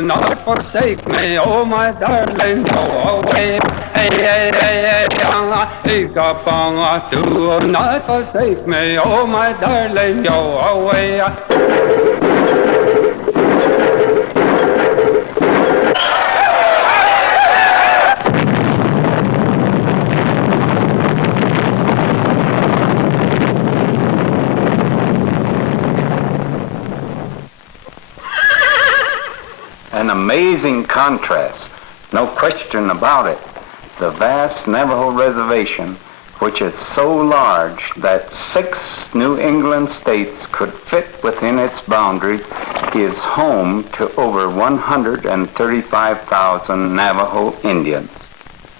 Not forsake me, oh my darling, go away. Do not forsake me, oh my darling, go away. An amazing contrast, no question about it. The vast Navajo reservation, which is so large that 6 New England states could fit within its boundaries, is home to over 135,000 Navajo Indians.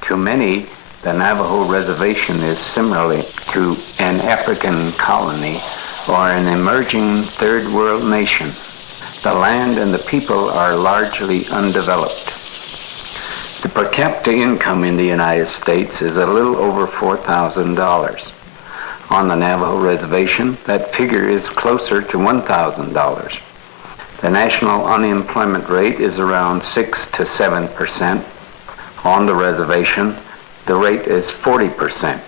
To many, the Navajo reservation is similarly to an African colony or an emerging third world nation. The land and the people are largely undeveloped. The per capita income in the United States is a little over $4,000. On the Navajo reservation, that figure is closer to $1,000. The national unemployment rate is around 6 to 7%. On the reservation, the rate is 40%.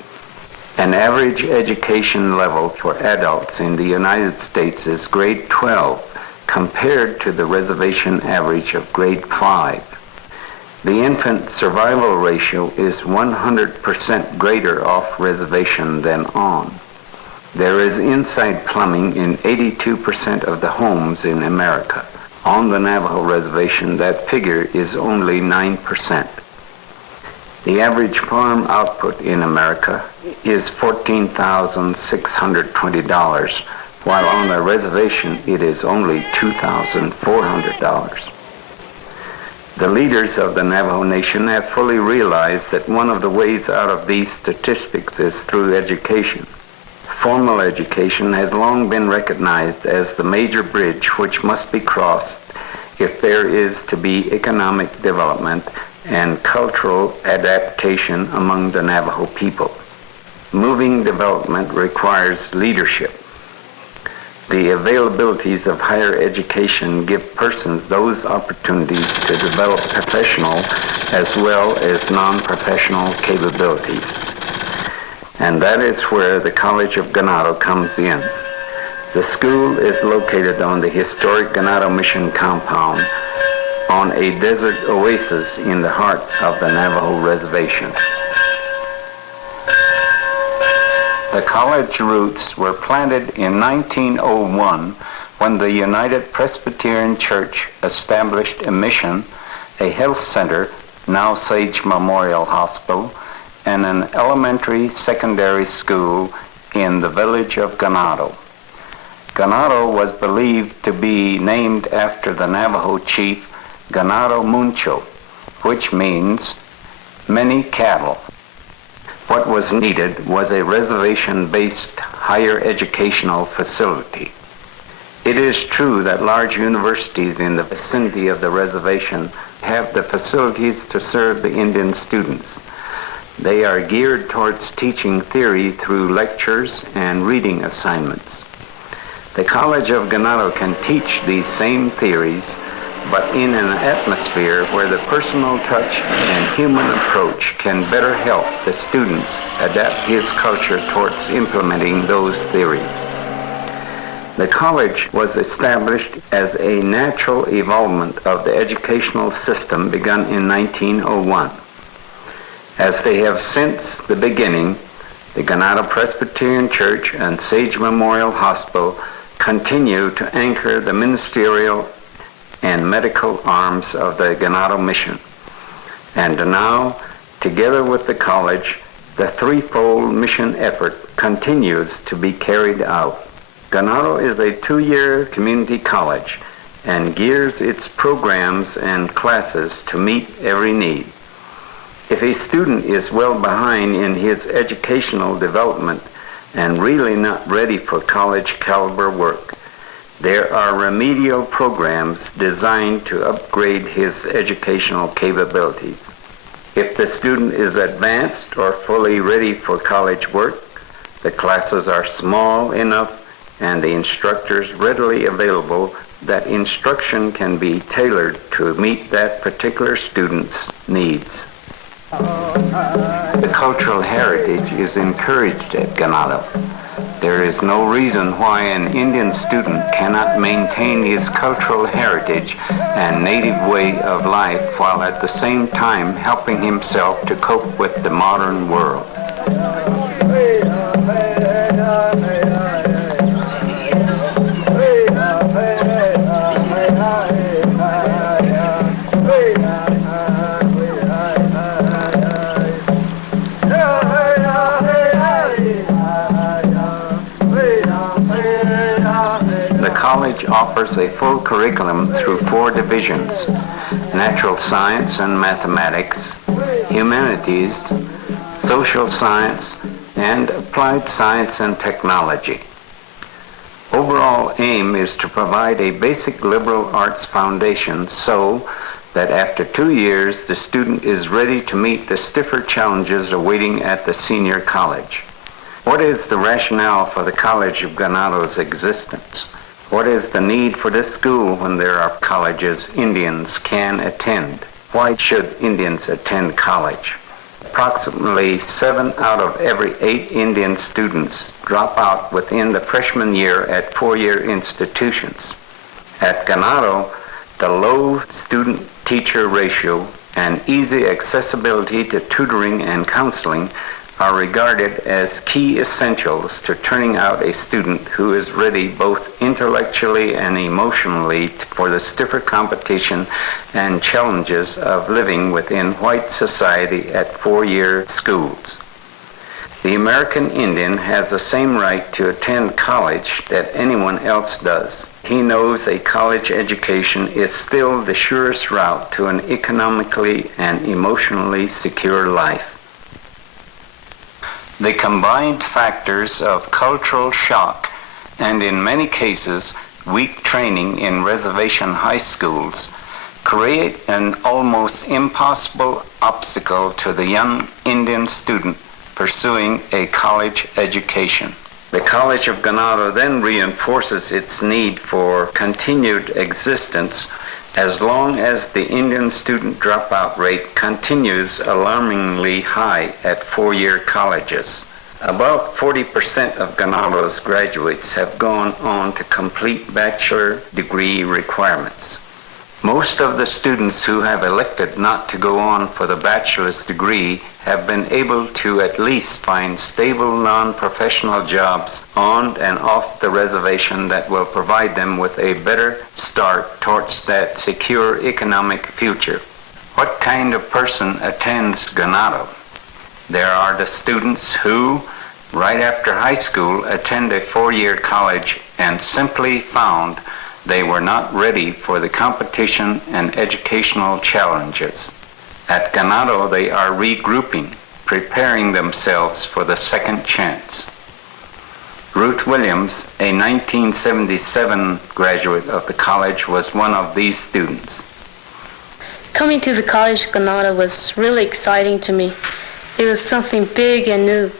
An average education level for adults in the United States is grade 12, compared to the reservation average of grade 5. The infant survival ratio is 100% greater off reservation than on. There is inside plumbing in 82% of the homes in America. On the Navajo reservation, that figure is only 9%. The average farm output in America is $14,620, while on the reservation it is only $2,400. The leaders of the Navajo Nation have fully realized that one of the ways out of these statistics is through education. Formal education has long been recognized as the major bridge which must be crossed if there is to be economic development and cultural adaptation among the Navajo people. Moving development requires leadership. The availabilities of higher education give persons those opportunities to develop professional as well as non-professional capabilities. And that is where the College of Ganado comes in. The school is located on the historic Ganado Mission compound on a desert oasis in the heart of the Navajo Reservation. The college roots were planted in 1901 when the United Presbyterian Church established a mission, a health center, now Sage Memorial Hospital, and an elementary secondary school in the village of Ganado. Ganado was believed to be named after the Navajo chief Ganado Muncho, which means many cattle. What was needed was a reservation-based higher educational facility. It is true that large universities in the vicinity of the reservation have the facilities to serve the Indian students. They are geared towards teaching theory through lectures and reading assignments. The College of Ganado can teach these same theories, but in an atmosphere where the personal touch and human approach can better help the students adapt his culture towards implementing those theories. The college was established as a natural evolvement of the educational system begun in 1901. As they have since the beginning, the Ganado Presbyterian Church and Sage Memorial Hospital continue to anchor the ministerial and medical arms of the Ganado Mission. And now, together with the college, the threefold mission effort continues to be carried out. Ganado is a 2-year community college and gears its programs and classes to meet every need. If a student is well behind in his educational development and really not ready for college caliber work, There are remedial programs designed to upgrade his educational capabilities. If the student is advanced or fully ready for college work, the classes are small enough and the instructors readily available that instruction can be tailored to meet that particular student's needs. The cultural heritage is encouraged at Ganado. There is no reason why an Indian student cannot maintain his cultural heritage and native way of life while at the same time helping himself to cope with the modern world. The college offers a full curriculum through 4 divisions: natural science and mathematics, humanities, social science, and applied science and technology. Overall aim is to provide a basic liberal arts foundation so that after 2 years the student is ready to meet the stiffer challenges awaiting at the senior college. What is the rationale for the College of Ganado's existence? What is the need for this school when there are colleges Indians can attend? Why should Indians attend college? Approximately 7 out of every 8 Indian students drop out within the freshman year at 4-year institutions. At Ganado, the low student-teacher ratio and easy accessibility to tutoring and counseling are regarded as key essentials to turning out a student who is ready both intellectually and emotionally for the stiffer competition and challenges of living within white society at 4-year schools. The American Indian has the same right to attend college that anyone else does. He knows a college education is still the surest route to an economically and emotionally secure life. The combined factors of cultural shock and, in many cases, weak training in reservation high schools create an almost impossible obstacle to the young Indian student pursuing a college education. The College of Ganado then reinforces its need for continued existence as long as the Indian student dropout rate continues alarmingly high at 4-year colleges. About 40% of Ganado's graduates have gone on to complete bachelor degree requirements. Most of the students who have elected not to go on for the bachelor's degree have been able to at least find stable non-professional jobs on and off the reservation that will provide them with a better start towards that secure economic future. What kind of person attends Ganado? There are the students who, right after high school, attend a 4-year college and simply found they were not ready for the competition and educational challenges. At Ganado, they are regrouping, preparing themselves for the second chance. Ruth Williams, a 1977 graduate of the college, was one of these students. Coming to the College of Ganado was really exciting to me. It was something big and new.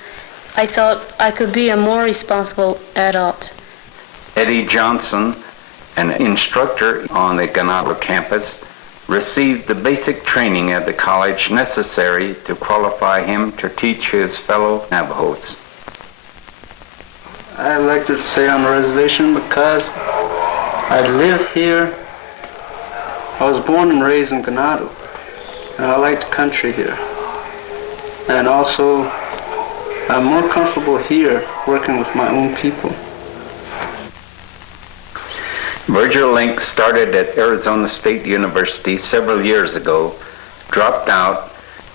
I thought I could be a more responsible adult. Eddie Johnson, an instructor on the Ganado campus, received the basic training at the college necessary to qualify him to teach his fellow Navajos. I like to stay on the reservation because I live here. I was born and raised in Ganado, and I like the country here. And also, I'm more comfortable here working with my own people. Virgil Link started at Arizona State University several years ago, dropped out,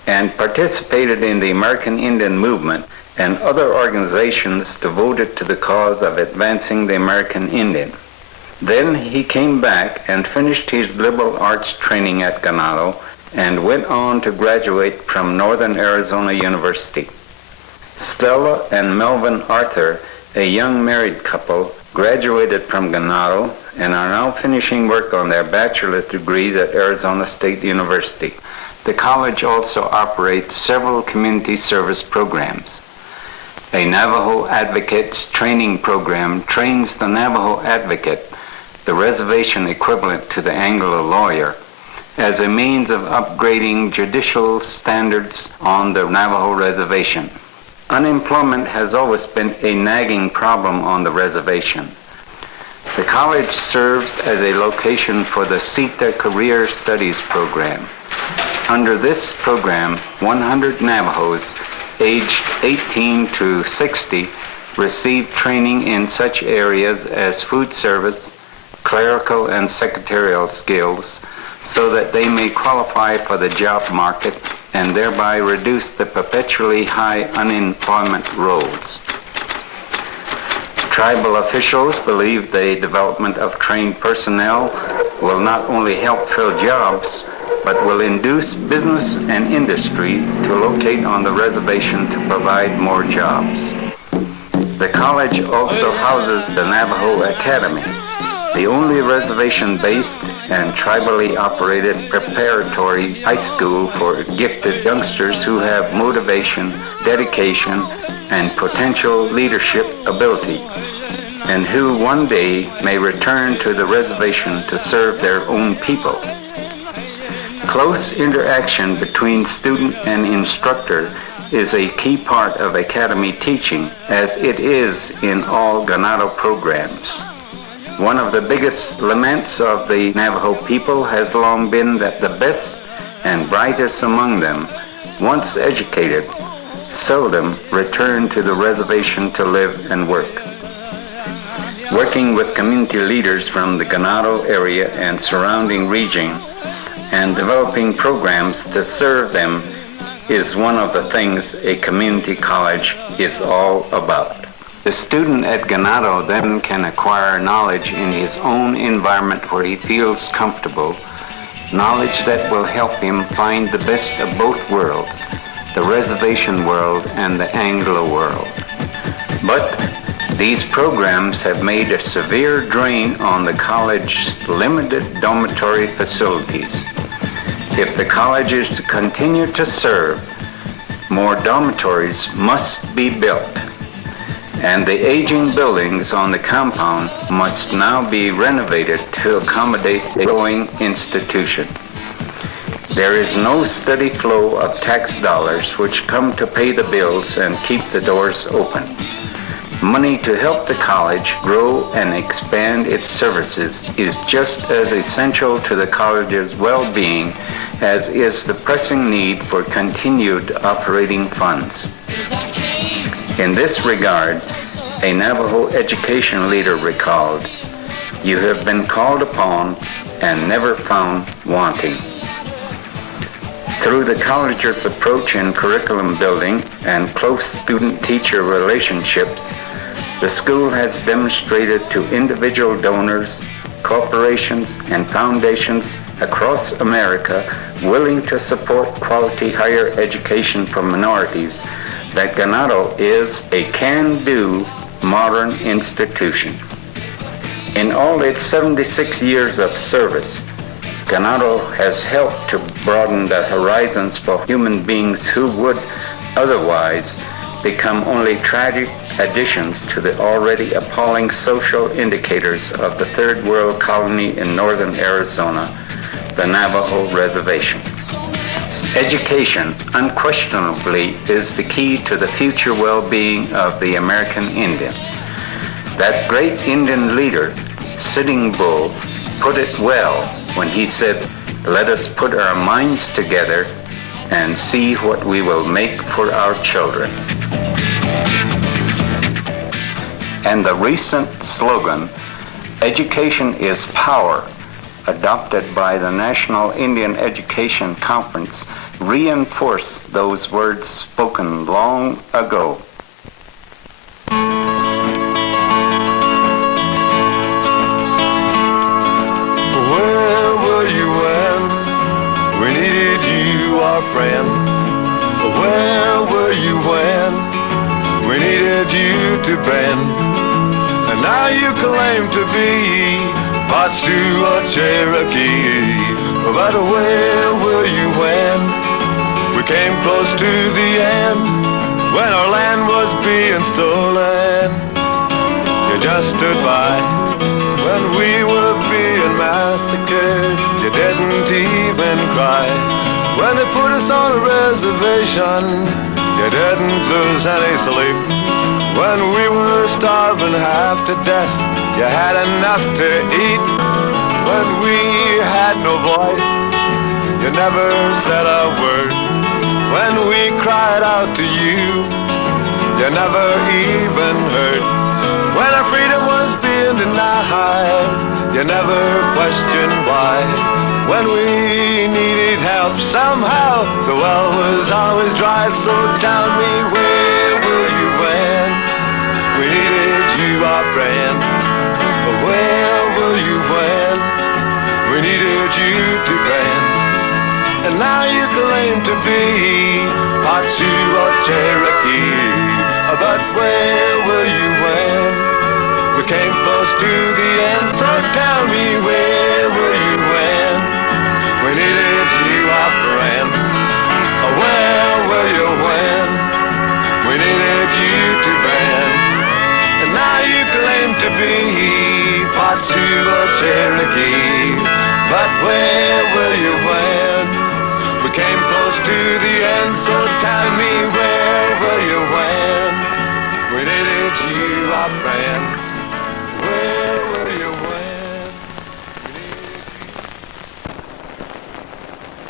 and participated in the American Indian movement and other organizations devoted to the cause of advancing the American Indian. Then he came back and finished his liberal arts training at Ganado and went on to graduate from Northern Arizona University. Stella and Melvin Arthur, a young married couple, graduated from Ganado, and are now finishing work on their bachelor's degrees at Arizona State University. The college also operates several community service programs. A Navajo Advocates Training Program trains the Navajo Advocate, the reservation equivalent to the Anglo lawyer, as a means of upgrading judicial standards on the Navajo reservation. Unemployment has always been a nagging problem on the reservation. The college serves as a location for the CETA Career Studies program. Under this program, 100 Navajos aged 18 to 60 receive training in such areas as food service, clerical and secretarial skills, so that they may qualify for the job market and thereby reduce the perpetually high unemployment rolls. Tribal officials believe the development of trained personnel will not only help fill jobs, but will induce business and industry to locate on the reservation to provide more jobs. The college also houses the Navajo Academy, the only reservation-based and tribally operated preparatory high school for gifted youngsters who have motivation, dedication, and potential leadership ability, and who one day may return to the reservation to serve their own people. Close interaction between student and instructor is a key part of academy teaching, as it is in all Ganado programs. One of the biggest laments of the Navajo people has long been that the best and brightest among them, once educated, seldom return to the reservation to live and work. Working with community leaders from the Ganado area and surrounding region and developing programs to serve them is one of the things a community college is all about. The student at Ganado then can acquire knowledge in his own environment where he feels comfortable, knowledge that will help him find the best of both worlds, the reservation world and the Anglo world. But these programs have made a severe drain on the college's limited dormitory facilities. If the college is to continue to serve, more dormitories must be built, and the aging buildings on the compound must now be renovated to accommodate a growing institution. There is no steady flow of tax dollars which come to pay the bills and keep the doors open. Money to help the college grow and expand its services is just as essential to the college's well-being as is the pressing need for continued operating funds. In this regard, a Navajo education leader recalled, "You have been called upon and never found wanting." Through the college's approach in curriculum building and close student-teacher relationships, the school has demonstrated to individual donors, corporations, and foundations across America willing to support quality higher education for minorities that Ganado is a can-do modern institution. In all its 76 years of service, Ganado has helped to broaden the horizons for human beings who would otherwise become only tragic additions to the already appalling social indicators of the third world colony in northern Arizona, the Navajo Reservation. Education, unquestionably, is the key to the future well-being of the American Indian. That great Indian leader, Sitting Bull, put it well when he said, "Let us put our minds together and see what we will make for our children." And the recent slogan, "Education is Power," adopted by the National Indian Education Conference, reinforce those words spoken long ago. Where were you when we needed you, our friend? Where were you when we needed you to bend? And Now you claim to be part Sioux or Cherokee. But where were you when we came close to the end? When our land was being stolen, you just stood by. When we were being massacred, you didn't even cry. When they put us on a reservation, you didn't lose any sleep. When we were starving half to death, you had enough to eat. When we had no voice, you never said a word. When we cried out to you, you never even heard. When our freedom was being denied, you never questioned why. When we needed help somehow, the well was always dry. So tell me, where were you when we needed you, our friend? Where were you when we needed you to bend? And now you claim to be part Sioux or Cherokee. But where were you when we came close to the end? So tell me, where were you when we needed you, our friend? Where were you when we needed you to bend? And now you claim to be part Sioux or Cherokee. But where were you when we came close to the end? So tell me, where were you when we needed you, our friend?